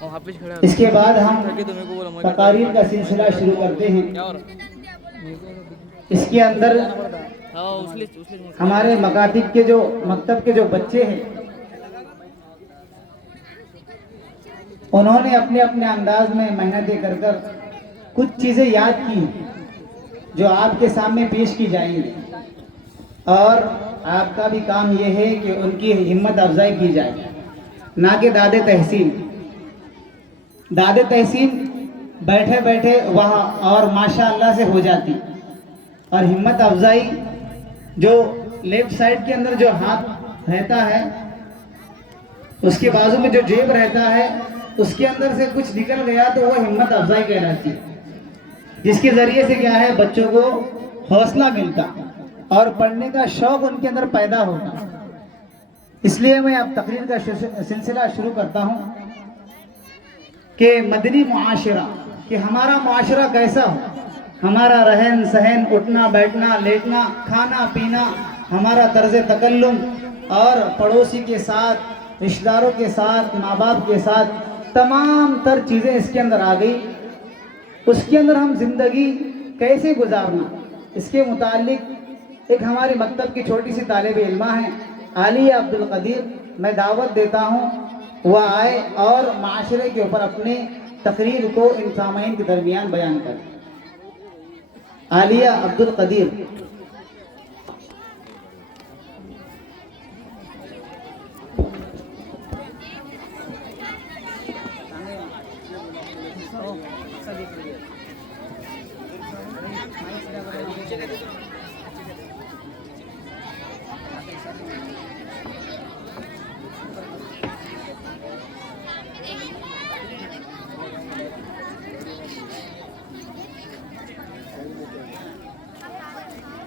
اس کے بعد ہم تقاریر کا سلسلہ شروع کرتے ہیں۔ اس کے اندر ہمارے مکتب کے جو بچے ہیں انہوں نے اپنے اپنے انداز میں محنتیں کر کر کچھ چیزیں یاد کی جو آپ کے سامنے پیش کی جائیں گی، اور آپ کا بھی کام یہ ہے کہ ان کی ہمت افزائی کی جائے، نہ کہ داد تحسین بیٹھے بیٹھے وہاں اور ماشاء اللہ سے ہو جاتی، اور ہمت افزائی جو لیفٹ سائڈ کے اندر جو ہاتھ رہتا ہے اس کے بازو میں جو جیب رہتا ہے اس کے اندر سے کچھ نکل گیا تو وہ ہمت افزائی کہلاتی ہے، جس کے ذریعے سے کیا ہے بچوں کو حوصلہ ملتا اور پڑھنے کا شوق ان کے اندر پیدا ہوتا۔ اس لیے میں اب تقریر کا سلسلہ شروع کرتا ہوں کہ مدنی معاشرہ، کہ ہمارا معاشرہ کیسا ہو، ہمارا رہن سہن، اٹھنا بیٹھنا لیٹنا کھانا پینا، ہمارا طرز تکلم اور پڑوسی کے ساتھ، رشتہ داروں کے ساتھ، ماں باپ کے ساتھ تمام تر چیزیں اس کے اندر آ گئی۔ اس کے اندر ہم زندگی کیسے گزارنا، اس کے متعلق ایک ہمارے مکتب کی چھوٹی سی طالب علمہ ہیں عالیہ عبدالقدیر، میں دعوت دیتا ہوں وہ آئے اور معاشرے کے اوپر اپنی تقریر کو ان سامعین کے درمیان بیان کریں۔ عالیہ عبدالقدیر۔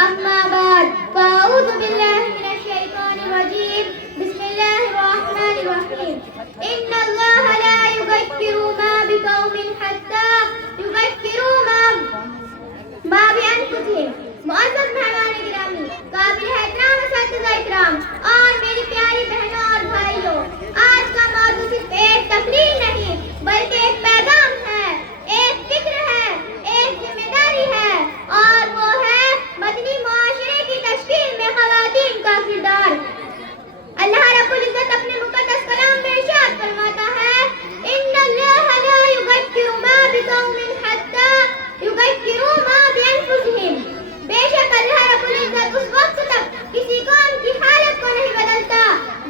أما بعد فأعوذ بالله من الشيطان الرجيم بسم الله الرحمن الرحيم إن الله لا يغير ما بقوم حتى يغيروا ما بأنفسهم۔ معزز مہمان گرامی، قابل احترام اساتذہ اکرام اور میری پیاری بہنوں اور بھائیوں، آج کا موضوع صرف ایک تقریر نہیں بلکہ ایک پیغام ہے، ایک فکر ہے، ایک ذمہ داری ہے، اور وہ ہے مدنی معاشرے کی تشکیل میں خواتین کا کردار۔ اللہ رب العزت اپنے مقدس کلام میں ارشاد فرماتا ہے ان اللہ لا یغیر ما بقوم حتی یغیروا ما بانفسہم۔ بے شک اللہ رب العزت اس وقت تک کسی قوم کی حالت کو نہیں بدلتا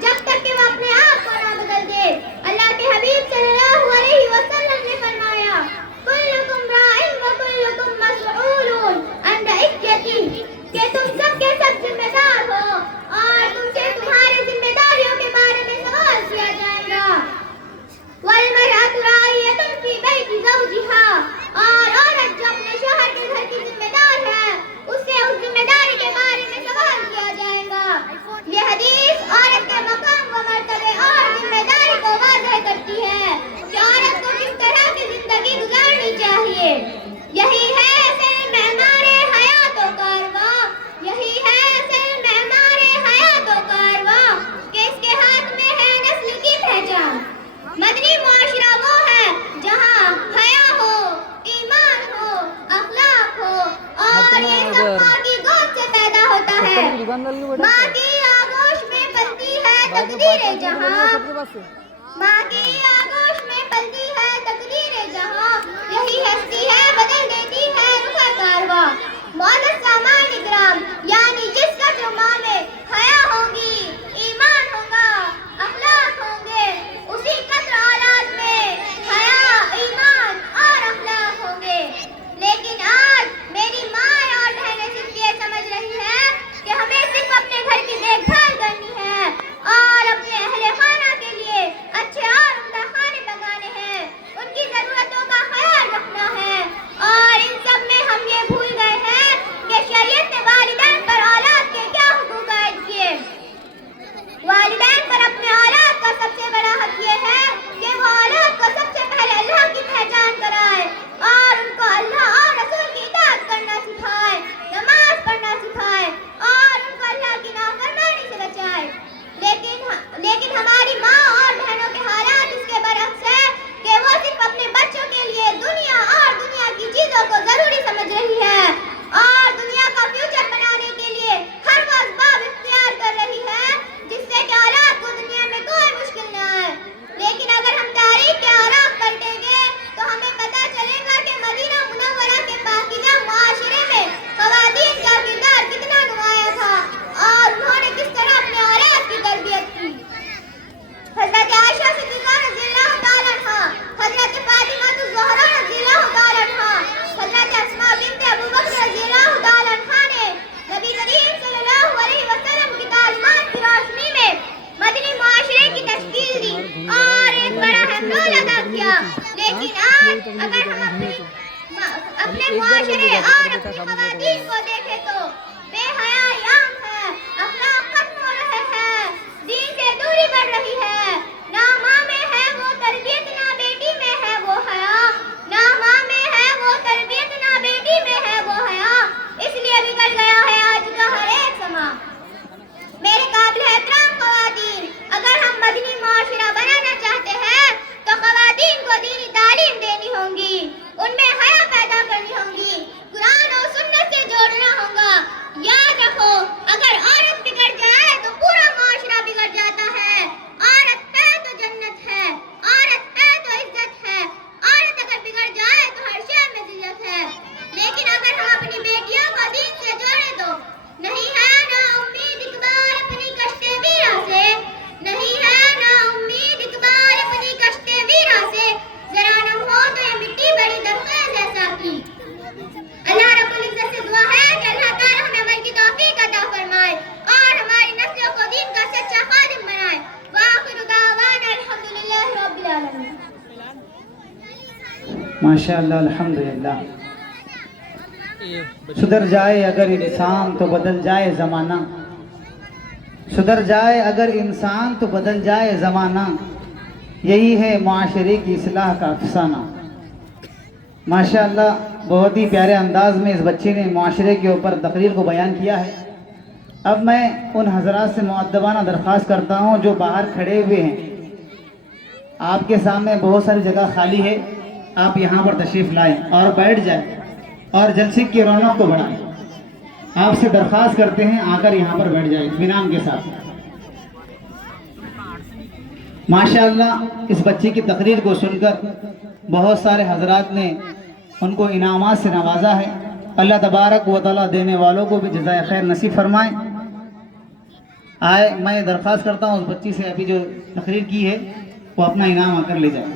جب تک کہ وہ اپنے آپ کو نہ بدل دے۔ اللہ کے حبیب صلی اللہ علیہ وسلم نے فرمایا کلکم راع وکلکم مسئول عن رعیتہ، کہ تم سب کے سب ذمہ دار ہو اور تم سے تمہارے ذمہ داریوں کے بارے میں سوال کیا جائے گا۔ والمرأة راعیۃ فی بیت زوجہا، اور عورت جو اپنے شوہر کے گھر کی ذمہ دار ہے اس سے اس ذمہ داری کے بارے میں سوال کیا جائے گا۔ یہ حدیث عورت کے مقام و مرتبے اور ذمہ داری کو واضح کرتی ہے کہ عورت کو کس طرح کی زندگی گزارنی چاہیے۔ یہی ہے اصل معمار حیات و کارواں، یہی ہے اصل معمار حیات و کارواں کہ اس کے ہاتھ میں ہے نسل کی پہچان۔ مدنی معاشرہ وہ ہے جہاں حیا ہو، ایمان ہو، اخلاق ہو، اور یہ سب ماں کی گود سے پیدا ہوتا ہے۔ ماں کی آغوش میں پلتی ہے تقدیر جہاں، ماں کی آغوش میں پلتی ہے تقدیر جہاں، یہی ہستی ہے بدل دیتی ہے رخ کارواں۔ معزز سامعین اکرام، یعنی جس قدر ماں میں حیا ہوگی، ایمان ہوگا، اخلاق ہوں گے، اسی قدر اولاد میں حیا، ایمان اور اخلاق ہوں گے۔ لیکن آج میری ماں اور بہنیں صرف یہ سمجھ رہی ہے کہ ہمیں صرف اپنے گھر کی دیکھ بھال کرنی ہے اور اپنے اہل خانہ کے لیے اچھے اور عمدہ کھانے پکانے ہیں، ان کی ضرورتوں کا خیال رکھنا ہے، مسئلوں کو ضروری سمجھ رہی ہے اور دنیا کا فیوچر بنانے کے لیے ہر وہ اسباب اختیار کر رہی ہے جس سے کہ اولاد کو دنیا میں کوئی مشکل نہ آئے. لیکن اگر ہم تاریخ کے اوراق پلٹیں گے تو ہمیں پتہ چلے گا کہ مدینہ منورہ کے پاکیزہ معاشرے میں خواتین کا کردار کتنا نمایاں تھا اور انہوں نے کس طرح اپنے اولاد کی تربیت کی. حضرت عائشہ صدیقہ رضی اللہ تعالیٰ عنہا، حضرت فاطمہ الزہرا رضی اللہ تعالیٰ عنہا، حضرت اسماء بنت ابوبکر رضی اللہ تعالیٰ عنہا نے نبی کریم صلی اللہ علیہ وسلم کی تعلیمات کی روشنی میں مدنی معاشرے کی تشکیل دی اور ایک بڑا اہم رول ادا کیا. لیکن آج اگر ہم اپنے معاشرے اور اپنی خواتین کو دیکھیں تو بے حیائی عام ہے، اخلاق ختم ہو رہے ہیں، دین سے دوری بڑھ رہی ہے. نہ ماں میں ہے وہ تربیت، نہ بیٹی میں ہے وہ حیا. نہ ماں میں ہے وہ تربیت، نہ بیٹی میں ہے وہ حیا. اس لیے بگڑ گیا ہے آج کا ہر ایک سما. میرے قابل احترام خواتین، اگر ہم مدنی معاشرہ بنانا چاہتے ہیں تو خواتین کو دینی تعلیم دینی ہوں گی، ان میں حیا پیدا کرنی ہوں گی، قرآن اور سنت سے جوڑنا ہوگا. یاد رکھو، اگر عورت بگڑ جائے تو پورا معاشرہ بگڑ جاتا ہے. عورت ہے تو جنت ہے، عورت ہے تو عزت ہے. عورت اگر بگڑ جائے تو ہر شے میں ذلت ہے. لیکن اگر ہم اپنی بیٹیوں کو دین سے جوڑیں تو نہیں ہے نا امید اقبال اپنی کشتے ویرا سے، نہیں ہے نا امید اقبال اپنی کشتے ویرا سے. ذرا نم ہو تو یہ مٹی بڑی درخواست ایسا کی. اللہ رب العزت سے دعا ہے کہ اللہ تعالی ہمیں عمل کی توفیق عطا فرمائے اور ہماری نسلوں کو دین کا سچا خادم بنائے. وآخر دعوانا الحمدللہ رب العالمین. ماشاء اللہ، الحمدللہ. سدھر جائے اگر انسان تو بدل جائے زمانہ، سدھر جائے اگر انسان تو بدل جائے زمانہ، یہی ہے معاشرے کی اصلاح کا افسانہ. ماشاء اللہ، بہت ہی پیارے انداز میں اس بچے نے معاشرے کے اوپر تقریر کو بیان کیا ہے. اب میں ان حضرات سے مؤدبانہ درخواست کرتا ہوں جو باہر کھڑے ہوئے ہیں، آپ کے سامنے بہت ساری جگہ خالی ہے، آپ یہاں پر تشریف لائیں اور بیٹھ جائیں اور جلسے کی رونق کو بڑھائیں. آپ سے درخواست کرتے ہیں آ کر یہاں پر بیٹھ جائیں اطمینان کے ساتھ. ماشاءاللہ، اس بچے کی تقریر کو سن کر بہت سارے حضرات نے ان کو انعامات سے نوازا ہے. اللہ تبارک و تعالیٰ دینے والوں کو بھی جزائے خیر نصیب فرمائیں. میں درخواست کرتا ہوں اس بچی سے ابھی جو تقریر کی ہے وہ اپنا انعام آ کر لے جائے.